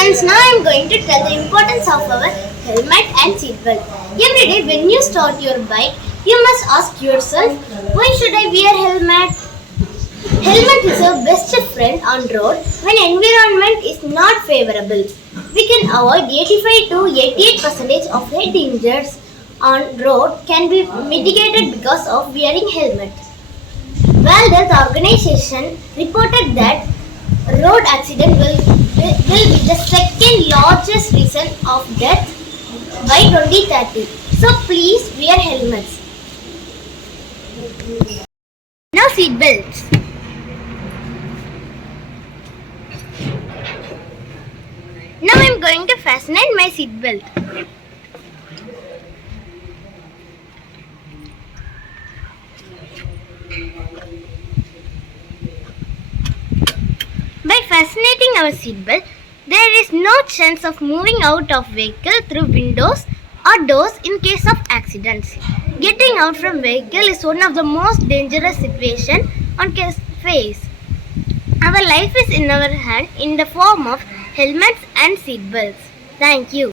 friends, now I am going to tell the importance of our helmet and seatbelt. Every day when you start your bike, you must ask yourself, why should I wear helmet? Helmet is your best friend on road when environment is not favorable. We can avoid 85 to 88% of head injuries on road can be mitigated because of wearing helmet. World Health Organization reported that road accident will be the second largest reason of death by 2030. So please wear helmets. Now seat belts. Now I am going to fasten my seat belt. By fastening our seatbelt, there is no chance of moving out of vehicle through windows or doors in case of accidents. Getting out from vehicle is one of the most dangerous situations on face. Our life is in our hand in the form of helmets and seatbelts. Thank you.